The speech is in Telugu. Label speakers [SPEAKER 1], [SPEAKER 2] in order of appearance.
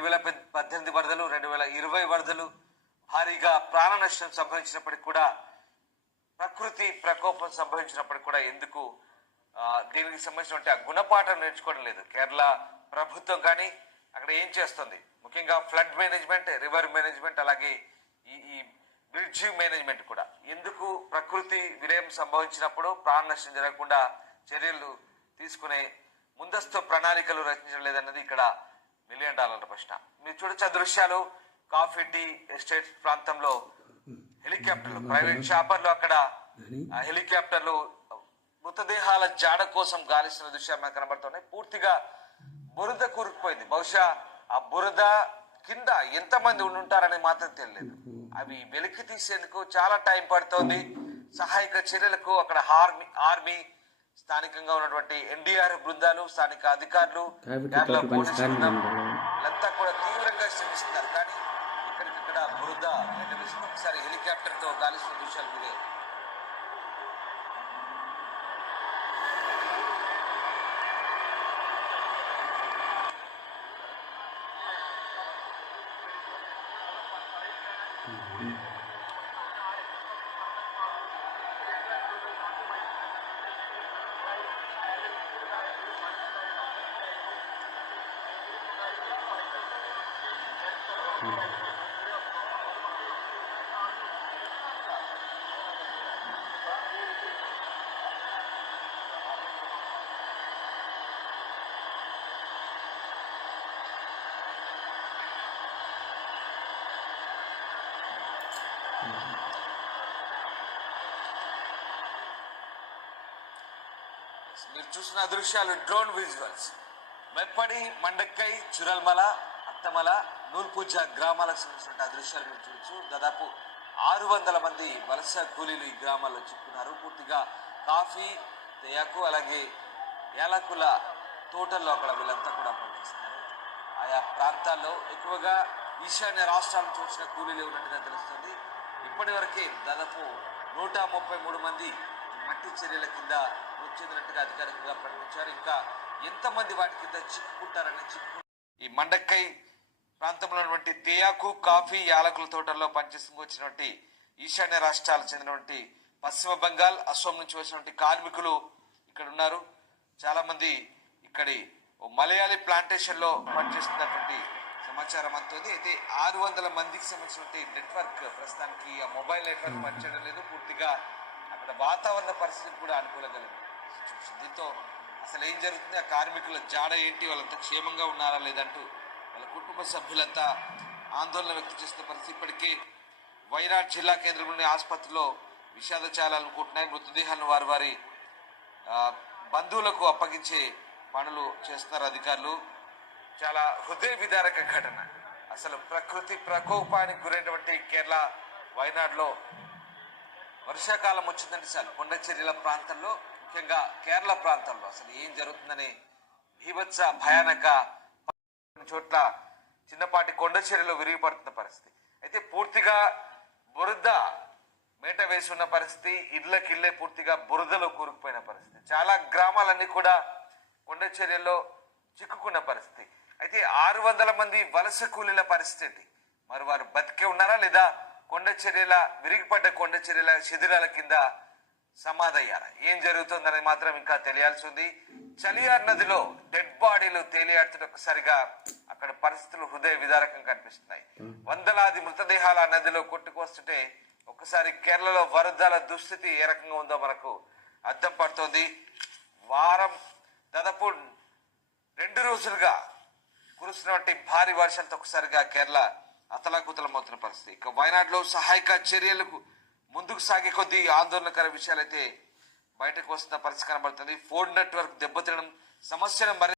[SPEAKER 1] రెండు వేల పద్దెనిమిది వరదలు రెండు వేల ఇరవై వరదలు భారీగా ప్రాణ నష్టం సంభవించినప్పటికీ కూడా ప్రకృతి ప్రకోపం సంభవించినప్పటికీ కూడా ఎందుకు దీనికి సంబంధించినటువంటి ఆ గుణపాఠం నేర్చుకోవడం లేదు. కేరళ ప్రభుత్వం కానీ అక్కడ ఏం చేస్తుంది? ముఖ్యంగా ఫ్లడ్ మేనేజ్మెంట్ రివర్ మేనేజ్మెంట్ అలాగే ఈ ఈ బ్రిడ్జ్ మేనేజ్మెంట్ కూడా. ఎందుకు ప్రకృతి విలయం సంభవించినప్పుడు ప్రాణ నష్టం జరగకుండా చర్యలు తీసుకునే ముందస్తు ప్రణాళికలు రచించడం లేదన్నది ఇక్కడ మిలియన్ డాలర్ల ప్రశ్న. మీరు చూడొచ్చు దృశ్యాలు? కాఫీ టీ ఎస్టేట్ ప్రాంతంలో హెలికాప్టర్లు ప్రైవేట్ షాపర్లు అక్కడ ఆ హెలికాప్టర్లు మృతదేహాల జాడ కోసం గాలిస్తున్న దృశ్యాలు మనకు కనబడుతున్నాయి. పూర్తిగా బురద కూరుకుపోయింది. బహుశా ఆ బురద కింద ఎంతమంది ఉండుంటారని మాత్రం తెలియలేదు. అవి వెలికి తీసేందుకు చాలా టైం పడుతోంది. సహాయక చర్యలకు అక్కడ ఆర్మీ ఆర్మీ స్థానికంగా ఉన్నటువంటి ఎన్డీఆర్ బృందాలు స్థానిక అధికారులు బృందం. వీళ్ళంతా కూడా తీవ్రంగా శ్రమిస్తున్నారు కానీ ఇక్కడికిక్కడ వెంటనేసింది. ఒకసారి హెలికాప్టర్తో గాలిస్తున్న దృశ్యాలు మీరే మీరు చూసిన దృశ్యాలు డ్రోన్ విజువల్స్. మెప్పడి మండక్కై చురల్మల అత్తమల నూల్పూజ గ్రామాలకు సంబంధించిన ఆ దృశ్యాలు మీరు చూడొచ్చు. దాదాపు ఆరు వందల మంది వలస కూలీలు ఈ గ్రామాల్లో చిక్కున్నారు. పూర్తిగా కాఫీ తేయాకు అలాగే యాలకుల తోటల్లో అక్కడ వీళ్ళంతా కూడా పనిచేస్తున్నారు. ఆయా ప్రాంతాల్లో ఎక్కువగా ఈశాన్య రాష్ట్రాలను చూసిన కూలీలు ఉన్నట్టుగా తెలుస్తుంది. ఇప్పటి వరకే దాదాపు నూట ముప్పై మూడు మంది మట్టి చర్యల కింద వచ్చేదినట్టుగా అధికారికంగా ప్రకటించారు. ఇంకా ఎంతమంది వాటి కింద చిక్కుకుంటారని చిక్కు ఈ మండక్కై ప్రాంతంలో ఉన్నటువంటి తేయాకు కాఫీ యాలకుల తోటల్లో పనిచేసుకు వచ్చినటువంటి ఈశాన్య రాష్ట్రాలకు చెందినటువంటి పశ్చిమ బెంగాల్ అస్సాం నుంచి వచ్చినటువంటి కార్మికులు ఇక్కడ ఉన్నారు. చాలా మంది ఇక్కడి మలయాళీ ప్లాంటేషన్లో పనిచేస్తున్నటువంటి సమాచారం అంతుంది అయితే ఆరు వందల మందికి సంబంధించినటువంటి నెట్వర్క్ ప్రస్తుతానికి ఆ మొబైల్ నెట్వర్క్ పనిచేయడం లేదు. పూర్తిగా అక్కడ వాతావరణ పరిస్థితి కూడా అనుకూలంగా లేదు. దీంతో అసలు ఏం జరుగుతుంది? ఆ కార్మికుల జాడ ఏంటి? వాళ్ళంతా క్షేమంగా ఉన్నారా లేదంటూ వాళ్ళ కుటుంబ సభ్యులంతా ఆందోళన వ్యక్తం చేస్తున్న పరిస్థితి ఇప్పటికే వైనాడ్ జిల్లా కేంద్రంలోని ఆసుపత్రిలో విషాద చాలాలనుకుంటున్నాయి మృతదేహాలను వారి వారి బంధువులకు అప్పగించే పనులు చేస్తున్నారు అధికారులు. చాలా హృదయ విదారక ఘటన. అసలు ప్రకృతి ప్రకోపానికి గురైనటువంటి కేరళ వయనాడులో వర్షాకాలం వచ్చిందంటే చాలు కొండచర్యల ప్రాంతంలో ముఖ్యంగా కేరళ ప్రాంతంలో. అసలు ఏం జరుగుతుందని భీభత్స భయానక కొన్ని చోట్ల చిన్నపాటి కొండ చర్యలు విరిగిపడుతున్న పరిస్థితి. అయితే పూర్తిగా బురద మేట వేసి ఉన్న పరిస్థితి ఇళ్ళకిళ్ళే పూర్తిగా బురదలో కూరుకుపోయిన పరిస్థితి. చాలా గ్రామాలన్నీ కూడా కొండ చర్యల్లో చిక్కుకున్న పరిస్థితి. అయితే ఆరు వందల మంది వలస కూలీల పరిస్థితి మరి వారు బతికే ఉన్నారా లేదా? కొండ చర్యల విరిగిపడ్డ కొండ చర్యల శిథిరాల కింద సమాధయ్యారా? ఏం జరుగుతుందని మాత్రం ఇంకా తెలియాల్సి ఉంది. చలియార్ నదిలో డెడ్ బాడీలు తేలియాడుతున్న ఒకసారిగా అక్కడ పరిస్థితులు హృదయ విదారకం కనిపిస్తున్నాయి. వందలాది మృతదేహాలు ఆ నదిలో కొట్టుకొస్తుంటే ఒకసారి కేరళలో వరదల దుస్థితి ఏ రకంగా ఉందో మనకు అర్థం పడుతోంది. వారం దాదాపు రెండు రోజులుగా కురుస్తున్నటువంటి భారీ వర్షాలతో ఒకసారిగా కేరళ అతలాకుతలమవుతున్న పరిస్థితి. ఇక వయనాడులో సహాయక చర్యలకు ముందుకు సాగే కొద్దీ ఆందోళనకర విషయాలైతే బయటకు వస్తున్న పరిస్థితి కనబడుతుంది. ఫోన్ నెట్వర్క్ దెబ్బతినడం సమస్యను మరి